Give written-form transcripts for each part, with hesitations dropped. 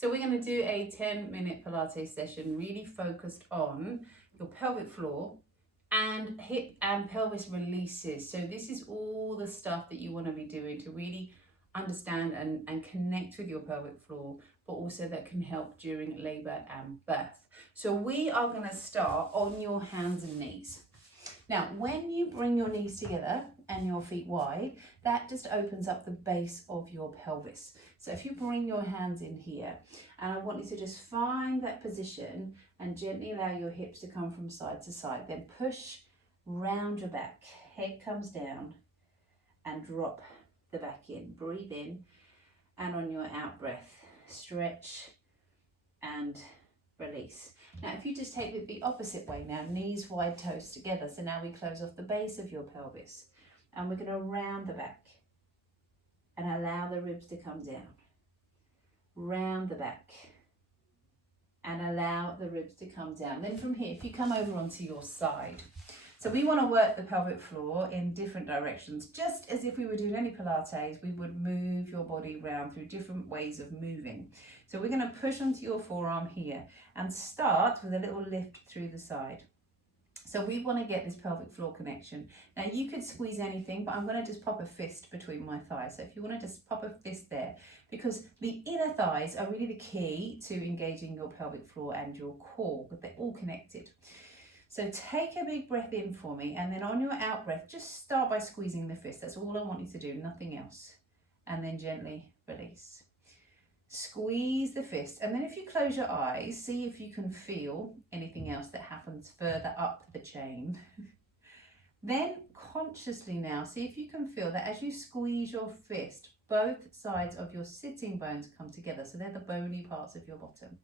So we're going to do a 10-minute Pilates session really focused on your pelvic floor and hip and pelvis releases. So this is all the stuff that you want to be doing to really understand and connect with your pelvic floor, but also that can help during labor and birth. So we are going to start on your hands and knees. Now, when you bring your knees together and your feet wide, that just opens up the base of your pelvis. So if you bring your hands in here, and I want you to just find that position and gently allow your hips to come from side to side, then push round your back, head comes down and drop the back in. Breathe in, and on your out breath, stretch and release. Now, if you just take it the opposite way now, knees wide, toes together. So now we close off the base of your pelvis and we're going to round the back and allow the ribs to come down. Round the back and allow the ribs to come down. Then from here, if you come over onto your side. So we want to work the pelvic floor in different directions, just as if we were doing any Pilates, we would move your body around through different ways of moving. So we're going to push onto your forearm here and start with a little lift through the side. So we want to get this pelvic floor connection. Now you could squeeze anything, but I'm going to just pop a fist between my thighs. So if you want to just pop a fist there, because the inner thighs are really the key to engaging your pelvic floor and your core, because they're all connected. So take a big breath in for me, and then on your out breath, just start by squeezing the fist. That's all I want you to do, nothing else. And then gently release. Squeeze the fist, and then if you close your eyes, see if you can feel anything else that happens further up the chain. Then consciously now, see if you can feel that as you squeeze your fist, both sides of your sitting bones come together. So they're the bony parts of your bottom.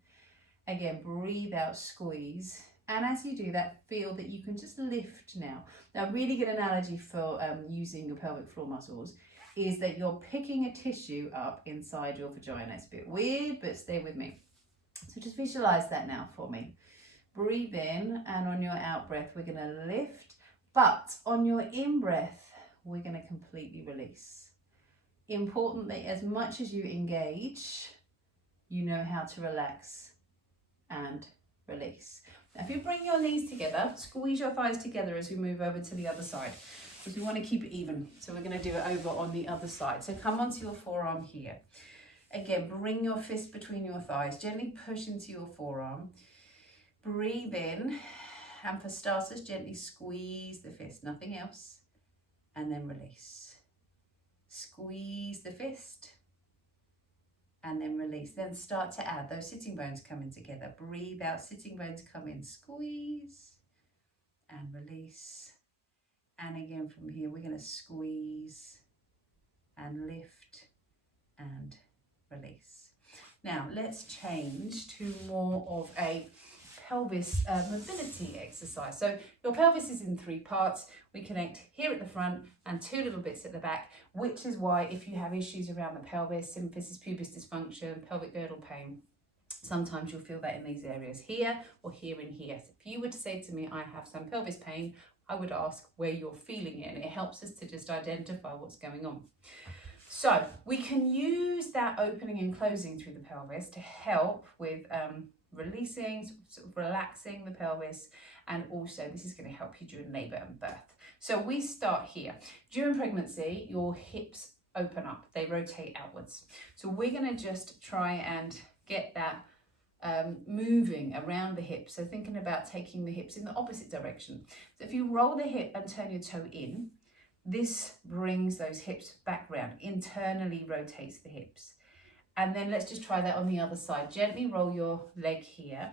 Again, breathe out, squeeze. And as you do that, feel that you can just lift now. Now, a really good analogy for using your pelvic floor muscles is that you're picking a tissue up inside your vagina. It's a bit weird, but stay with me. So just visualize that now for me. Breathe in, and on your out breath, we're going to lift. But on your in breath, we're going to completely release. Importantly, as much as you engage, you know how to relax and release. Now, if you bring your knees together, squeeze your thighs together as we move over to the other side, because we want to keep it even. So we're going to do it over on the other side. So come onto your forearm here. Again, bring your fist between your thighs. Gently push into your forearm. Breathe in. And for starters, gently squeeze the fist, nothing else. And then release. Squeeze the fist. And then release. Then start to add those sitting bones coming together. Breathe out, sitting bones come in, squeeze and release. And again from here, we're going to squeeze and lift and release. Now let's change to more of a pelvis mobility exercise. So your pelvis is in 3 parts. We connect here at the front and 2 little bits at the back, which is why if you have issues around the pelvis, symphysis, pubis dysfunction, pelvic girdle pain, sometimes you'll feel that in these areas here or here and here. So if you were to say to me, I have some pelvis pain, I would ask where you're feeling it, and it helps us to just identify what's going on. So we can use that opening and closing through the pelvis to help with releasing, sort of relaxing the pelvis, and also this is going to help you during labour and birth. So we start here. During pregnancy, your hips open up, they rotate outwards. So we're going to just try and get that moving around the hips. So thinking about taking the hips in the opposite direction. So if you roll the hip and turn your toe in, this brings those hips back round, internally rotates the hips. And then let's just try that on the other side. Gently roll your leg here.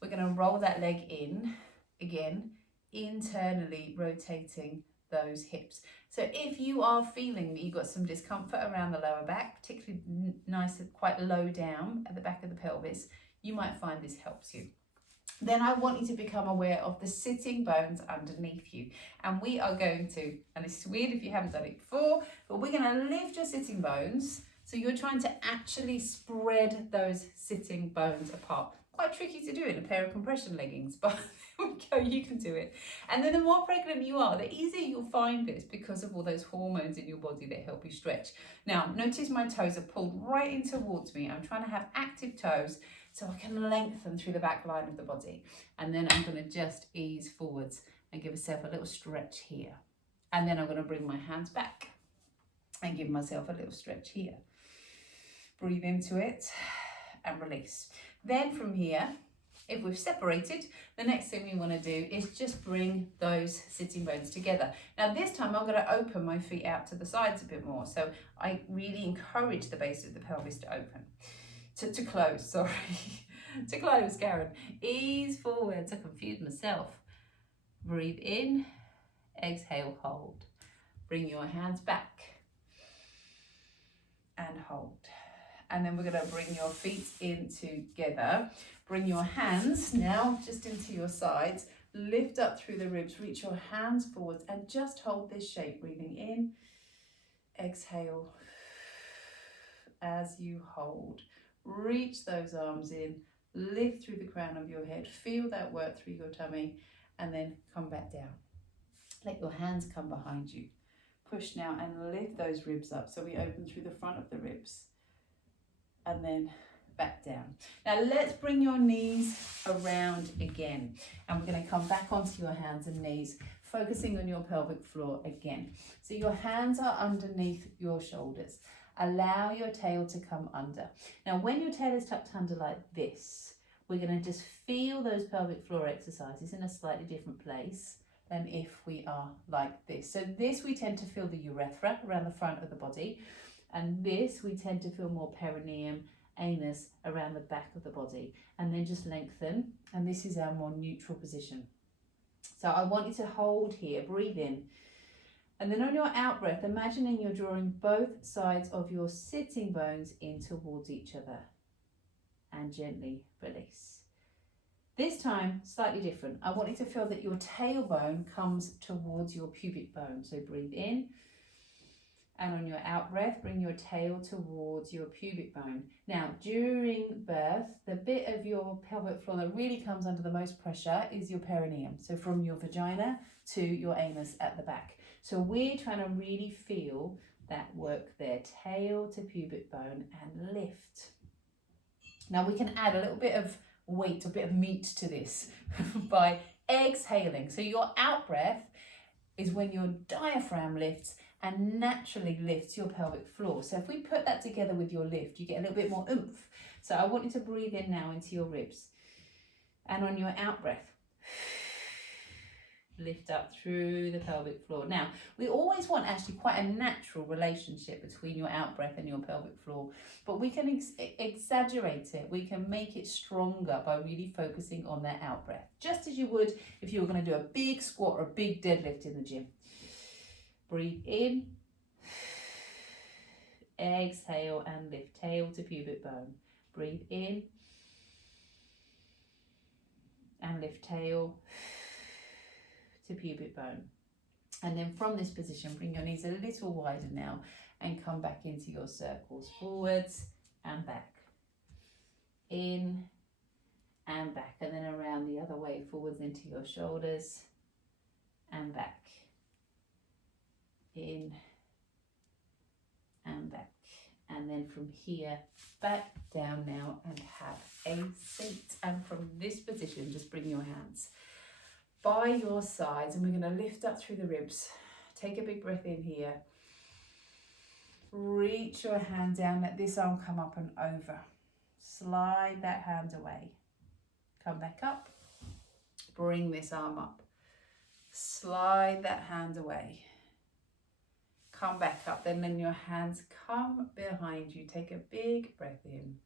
We're going to roll that leg in, again, internally rotating those hips. So if you are feeling that you've got some discomfort around the lower back, particularly nice and quite low down at the back of the pelvis, you might find this helps you. Then I want you to become aware of the sitting bones underneath you. And we are going to, and this is weird if you haven't done it before, but we're going to lift your sitting bones. So you're trying to actually spread those sitting bones apart. quite tricky to do in a pair of compression leggings, but there we go, you can do it. And then the more pregnant you are, the easier you'll find this because of all those hormones in your body that help you stretch. Now, notice my toes are pulled right in towards me. I'm trying to have active toes so I can lengthen through the back line of the body. And then I'm going to just ease forwards and give myself a little stretch here. And then I'm going to bring my hands back and give myself a little stretch here. Breathe into it and release. Then from here, if we've separated, the next thing we want to do is just bring those sitting bones together. Now this time I'm going to open my feet out to the sides a bit more. So I really encourage the base of the pelvis to open, to close, sorry. To close, Karen. Ease forwards, I confused myself. Breathe in, exhale, hold. Bring your hands back and hold. And then we're going to bring your feet in together. Bring your hands now just into your sides. Lift up through the ribs. Reach your hands forwards and just hold this shape. Breathing in. Exhale. As you hold. Reach those arms in. Lift through the crown of your head. Feel that work through your tummy. And then come back down. Let your hands come behind you. Push now and lift those ribs up. So we open through the front of the ribs. And then back down. Now let's bring your knees around again. And we're going to come back onto your hands and knees, focusing on your pelvic floor again. So your hands are underneath your shoulders. Allow your tail to come under. Now when your tail is tucked under like this, we're going to just feel those pelvic floor exercises in a slightly different place than if we are like this. So this we tend to feel the urethra around the front of the body. And this, we tend to feel more perineum, anus around the back of the body. And then just lengthen. And this is our more neutral position. So I want you to hold here, breathe in. And then on your out breath, imagining you're drawing both sides of your sitting bones in towards each other. And gently release. This time, slightly different. I want you to feel that your tailbone comes towards your pubic bone. So breathe in. And on your out breath, bring your tail towards your pubic bone. Now, during birth, the bit of your pelvic floor that really comes under the most pressure is your perineum. So from your vagina to your anus at the back. So we're trying to really feel that work there. Tail to pubic bone and lift. Now we can add a little bit of weight, a bit of meat to this by exhaling. So your out breath is when your diaphragm lifts and naturally lifts your pelvic floor. So if we put that together with your lift, you get a little bit more oomph. So I want you to breathe in now into your ribs. And on your out breath, lift up through the pelvic floor. Now, we always want actually quite a natural relationship between your out breath and your pelvic floor, but we can exaggerate it. We can make it stronger by really focusing on that out breath, just as you would if you were going to do a big squat or a big deadlift in the gym. Breathe in, exhale and lift, tail to pubic bone. Breathe in and lift, tail to pubic bone. And then from this position, bring your knees a little wider now and come back into your circles, forwards and back, in and back, and then around the other way, forwards into your shoulders and back, in and back, and then from here back down now and have a seat. And from this position, just bring your hands by your sides and we're going to lift up through the ribs. Take a big breath in here. Reach your hand down, let this arm come up and over. Slide that hand away. Come back up. Bring this arm up. Slide that hand away. Come back up. Then your hands come behind you. Take a big breath in.